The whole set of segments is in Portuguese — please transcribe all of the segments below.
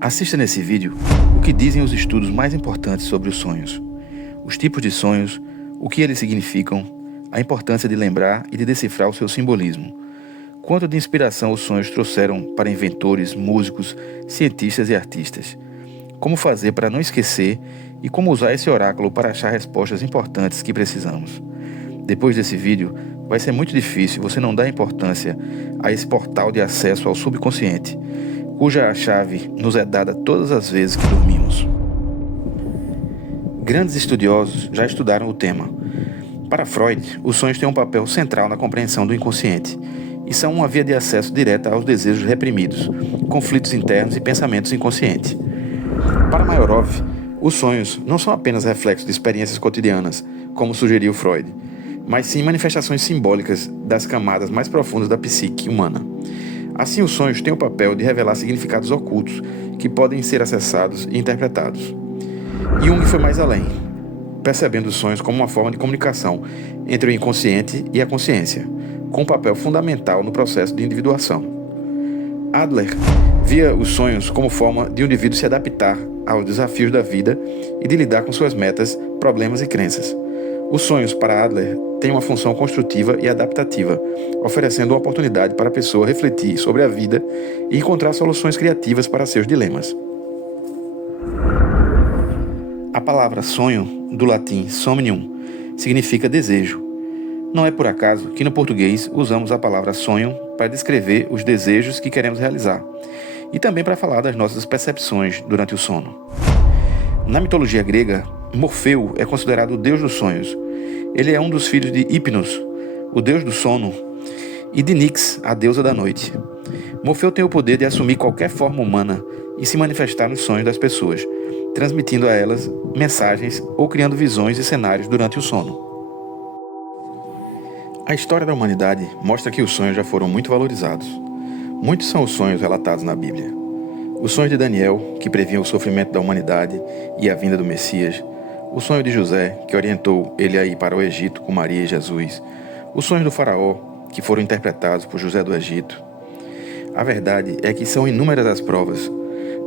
Assista nesse vídeo o que dizem os estudos mais importantes sobre os sonhos, os tipos de sonhos, o que eles significam, a importância de lembrar e de decifrar o seu simbolismo, quanto de inspiração os sonhos trouxeram para inventores, músicos, cientistas e artistas, como fazer para não esquecer e como usar esse oráculo para achar respostas importantes que precisamos. Depois desse vídeo, vai ser muito difícil você não dar importância a esse portal de acesso ao subconsciente, cuja chave nos é dada todas as vezes que dormimos. Grandes estudiosos já estudaram o tema. Para Freud, os sonhos têm um papel central na compreensão do inconsciente e são uma via de acesso direta aos desejos reprimidos, conflitos internos e pensamentos inconscientes. Para Maiorov, os sonhos não são apenas reflexos de experiências cotidianas, como sugeriu Freud, mas sim manifestações simbólicas das camadas mais profundas da psique humana. Assim, os sonhos têm o papel de revelar significados ocultos que podem ser acessados e interpretados. Jung foi mais além, percebendo os sonhos como uma forma de comunicação entre o inconsciente e a consciência, com um papel fundamental no processo de individuação. Adler via os sonhos como forma de um indivíduo se adaptar aos desafios da vida e de lidar com suas metas, problemas e crenças. Os sonhos, para Adler, têm uma função construtiva e adaptativa, oferecendo uma oportunidade para a pessoa refletir sobre a vida e encontrar soluções criativas para seus dilemas. A palavra sonho, do latim somnium, significa desejo. Não é por acaso que no português usamos a palavra sonho para descrever os desejos que queremos realizar e também para falar das nossas percepções durante o sono. Na mitologia grega, Morfeu é considerado o deus dos sonhos. Ele é um dos filhos de Hipnos, o deus do sono, e de Nix, a deusa da noite. Morfeu tem o poder de assumir qualquer forma humana e se manifestar nos sonhos das pessoas, transmitindo a elas mensagens ou criando visões e cenários durante o sono. A história da humanidade mostra que os sonhos já foram muito valorizados. Muitos são os sonhos relatados na Bíblia. Os sonhos de Daniel, que previam o sofrimento da humanidade e a vinda do Messias. O sonho de José, que orientou ele a ir para o Egito com Maria e Jesus. Os sonhos do faraó, que foram interpretados por José do Egito. A verdade é que são inúmeras as provas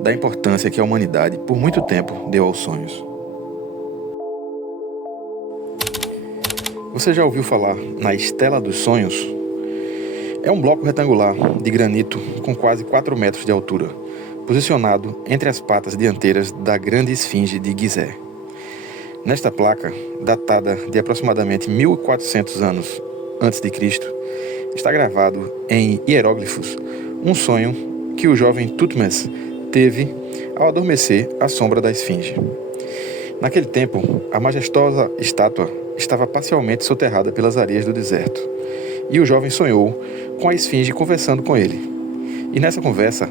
da importância que a humanidade, por muito tempo, deu aos sonhos. Você já ouviu falar na Estela dos Sonhos? É um bloco retangular de granito com quase 4 metros de altura, posicionado entre as patas dianteiras da grande esfinge de Gizé. Nesta placa, datada de aproximadamente 1400 anos antes de Cristo, está gravado em hieróglifos um sonho que o jovem Thutmose teve ao adormecer à sombra da esfinge. Naquele tempo, a majestosa estátua estava parcialmente soterrada pelas areias do deserto, e o jovem sonhou com a esfinge conversando com ele. E nessa conversa,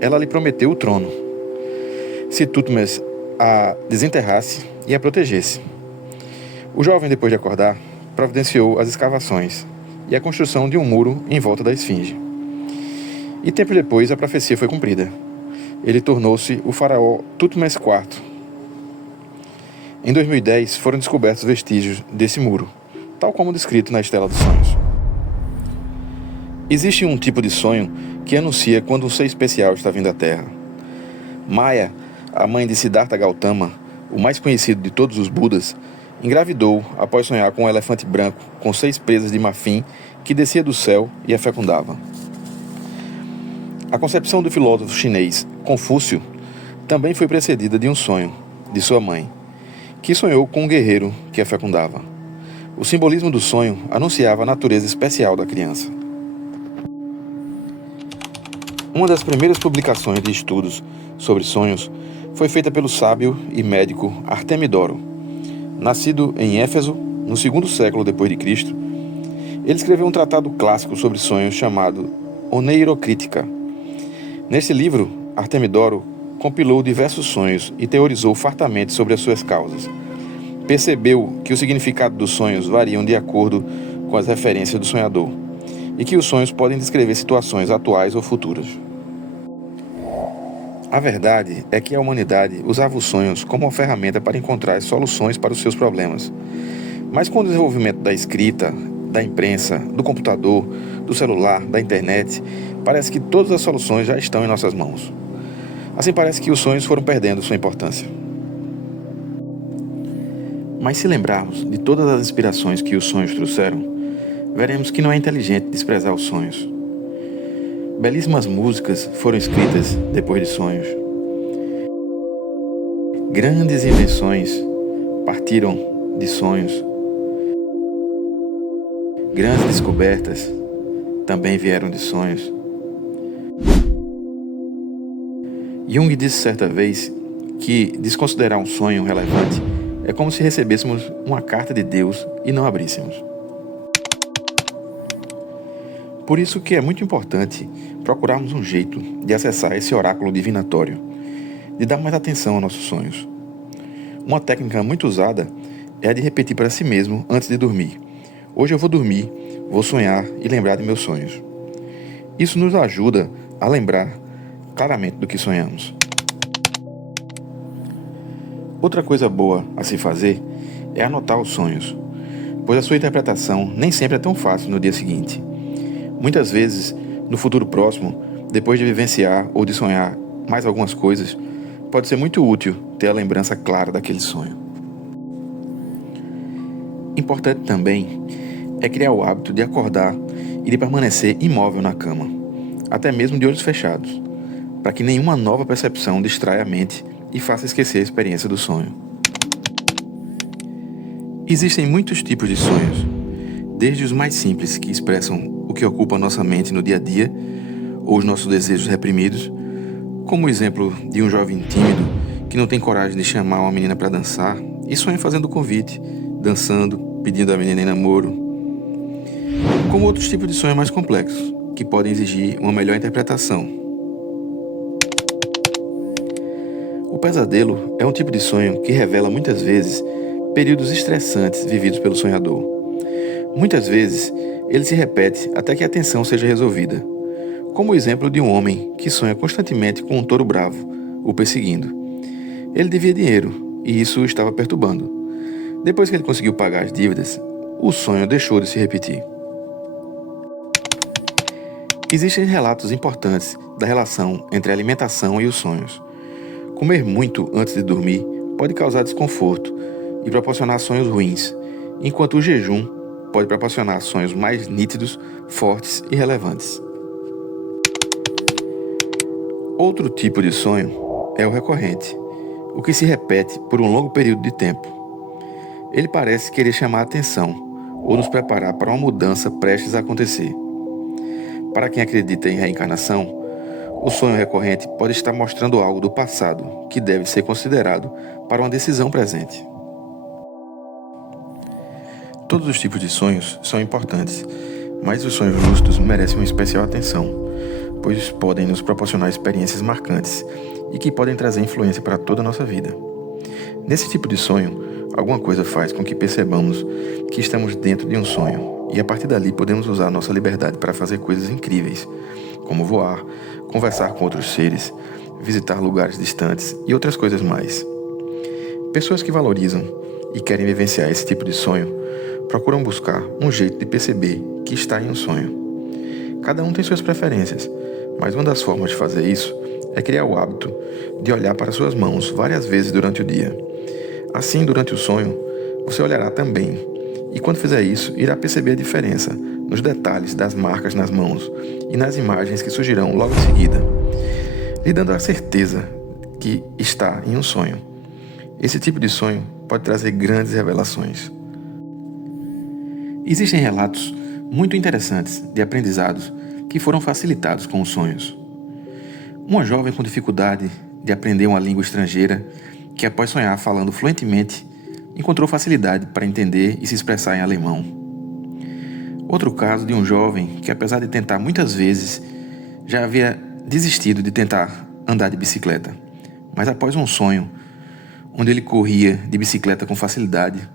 ela lhe prometeu o trono, se Thutmose a desenterrasse e a protegesse. O jovem, depois de acordar, providenciou as escavações e a construção de um muro em volta da esfinge. E tempo depois a profecia foi cumprida. Ele tornou-se o faraó Thutmose IV. Em 2010 foram descobertos vestígios desse muro, tal como descrito na Estela dos Sonhos. Existe um tipo de sonho que anuncia quando um ser especial está vindo à Terra. Maya, a mãe de Siddhartha Gautama, o mais conhecido de todos os Budas, engravidou após sonhar com um elefante branco com 6 presas de marfim que descia do céu e a fecundava. A concepção do filósofo chinês Confúcio também foi precedida de um sonho de sua mãe, que sonhou com um guerreiro que a fecundava. O simbolismo do sonho anunciava a natureza especial da criança. Uma das primeiras publicações de estudos sobre sonhos foi feita pelo sábio e médico Artemidoro. Nascido em Éfeso, no 2º século depois de Cristo, ele escreveu um tratado clássico sobre sonhos chamado Oneirocritica. Nesse livro, Artemidoro compilou diversos sonhos e teorizou fartamente sobre as suas causas. Percebeu que o significado dos sonhos variam de acordo com as referências do sonhador e que os sonhos podem descrever situações atuais ou futuras. A verdade é que a humanidade usava os sonhos como uma ferramenta para encontrar soluções para os seus problemas. Mas com o desenvolvimento da escrita, da imprensa, do computador, do celular, da internet, parece que todas as soluções já estão em nossas mãos. Assim parece que os sonhos foram perdendo sua importância. Mas se lembrarmos de todas as inspirações que os sonhos trouxeram, veremos que não é inteligente desprezar os sonhos. Belíssimas músicas foram escritas depois de sonhos. Grandes invenções partiram de sonhos. Grandes descobertas também vieram de sonhos. Jung disse certa vez que desconsiderar um sonho relevante é como se recebêssemos uma carta de Deus e não abríssemos. Por isso que é muito importante procurarmos um jeito de acessar esse oráculo divinatório, de dar mais atenção aos nossos sonhos. Uma técnica muito usada é a de repetir para si mesmo antes de dormir: hoje eu vou dormir, vou sonhar e lembrar de meus sonhos. Isso nos ajuda a lembrar claramente do que sonhamos. Outra coisa boa a se fazer é anotar os sonhos, pois a sua interpretação nem sempre é tão fácil no dia seguinte. Muitas vezes, no futuro próximo, depois de vivenciar ou de sonhar mais algumas coisas, pode ser muito útil ter a lembrança clara daquele sonho. Importante também é criar o hábito de acordar e de permanecer imóvel na cama, até mesmo de olhos fechados, para que nenhuma nova percepção distraia a mente e faça esquecer a experiência do sonho. Existem muitos tipos de sonhos, desde os mais simples, que expressam o que ocupa a nossa mente no dia a dia, ou os nossos desejos reprimidos, como o exemplo de um jovem tímido que não tem coragem de chamar uma menina para dançar e sonha fazendo o convite, dançando, pedindo a menina em namoro. Como outros tipos de sonhos mais complexos, que podem exigir uma melhor interpretação. O pesadelo é um tipo de sonho que revela muitas vezes períodos estressantes vividos pelo sonhador. Muitas vezes, ele se repete até que a tensão seja resolvida, como o exemplo de um homem que sonha constantemente com um touro bravo, o perseguindo. Ele devia dinheiro e isso o estava perturbando. Depois que ele conseguiu pagar as dívidas, o sonho deixou de se repetir. Existem relatos importantes da relação entre a alimentação e os sonhos. Comer muito antes de dormir pode causar desconforto e proporcionar sonhos ruins, enquanto o jejum pode proporcionar sonhos mais nítidos, fortes e relevantes. Outro tipo de sonho é o recorrente, o que se repete por um longo período de tempo. Ele parece querer chamar a atenção ou nos preparar para uma mudança prestes a acontecer. Para quem acredita em reencarnação, o sonho recorrente pode estar mostrando algo do passado que deve ser considerado para uma decisão presente. Todos os tipos de sonhos são importantes, mas os sonhos lúcidos merecem uma especial atenção, pois podem nos proporcionar experiências marcantes e que podem trazer influência para toda a nossa vida. Nesse tipo de sonho, alguma coisa faz com que percebamos que estamos dentro de um sonho e a partir dali podemos usar nossa liberdade para fazer coisas incríveis, como voar, conversar com outros seres, visitar lugares distantes e outras coisas mais. Pessoas que valorizam e querem vivenciar esse tipo de sonho procuram buscar um jeito de perceber que está em um sonho. Cada um tem suas preferências, mas uma das formas de fazer isso é criar o hábito de olhar para suas mãos várias vezes durante o dia. Assim, durante o sonho, você olhará também, e quando fizer isso, irá perceber a diferença nos detalhes das marcas nas mãos e nas imagens que surgirão logo em seguida, lhe dando a certeza que está em um sonho. Esse tipo de sonho pode trazer grandes revelações. Existem relatos muito interessantes de aprendizados que foram facilitados com os sonhos. Uma jovem com dificuldade de aprender uma língua estrangeira, que após sonhar falando fluentemente, encontrou facilidade para entender e se expressar em alemão. Outro caso de um jovem que, apesar de tentar muitas vezes, já havia desistido de tentar andar de bicicleta, mas após um sonho, onde ele corria de bicicleta com facilidade,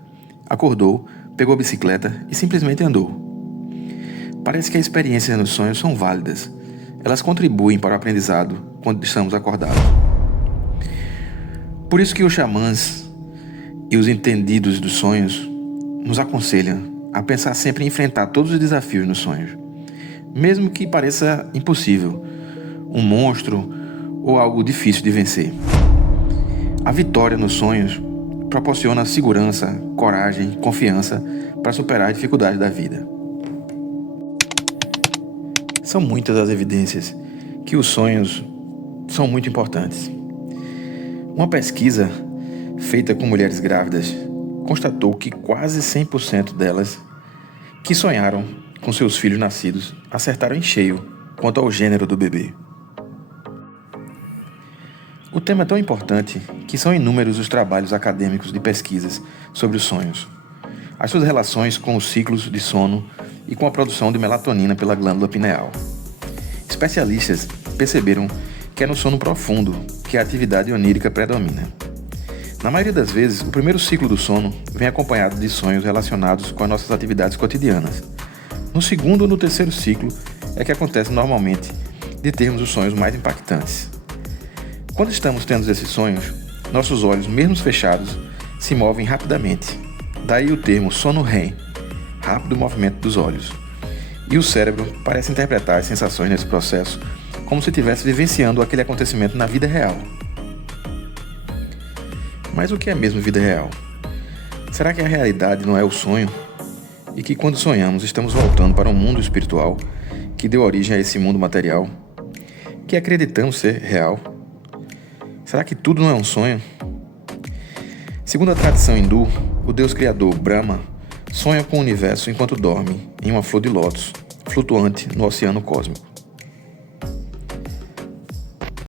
acordou, pegou a bicicleta e simplesmente andou. Parece que as experiências nos sonhos são válidas. Elas contribuem para o aprendizado quando estamos acordados. Por isso que os xamãs e os entendidos dos sonhos nos aconselham a pensar sempre em enfrentar todos os desafios nos sonhos, mesmo que pareça impossível. Um monstro ou algo difícil de vencer. A vitória nos sonhos proporciona segurança, coragem, confiança para superar as dificuldades da vida. São muitas as evidências que os sonhos são muito importantes. Uma pesquisa feita com mulheres grávidas constatou que quase 100% delas que sonharam com seus filhos nascidos acertaram em cheio quanto ao gênero do bebê. O tema é tão importante que são inúmeros os trabalhos acadêmicos de pesquisas sobre os sonhos, as suas relações com os ciclos de sono e com a produção de melatonina pela glândula pineal. Especialistas perceberam que é no sono profundo que a atividade onírica predomina. Na maioria das vezes, o primeiro ciclo do sono vem acompanhado de sonhos relacionados com as nossas atividades cotidianas. No segundo ou no terceiro ciclo é que acontece normalmente de termos os sonhos mais impactantes. Quando estamos tendo esses sonhos, nossos olhos, mesmo fechados, se movem rapidamente. Daí o termo sono REM, rápido movimento dos olhos. E o cérebro parece interpretar as sensações nesse processo como se estivesse vivenciando aquele acontecimento na vida real. Mas o que é mesmo vida real? Será que a realidade não é o sonho? E que quando sonhamos estamos voltando para um mundo espiritual que deu origem a esse mundo material, que acreditamos ser real? Será que tudo não é um sonho? Segundo a tradição hindu, o deus criador Brahma sonha com o universo enquanto dorme em uma flor de lótus, flutuante no oceano cósmico.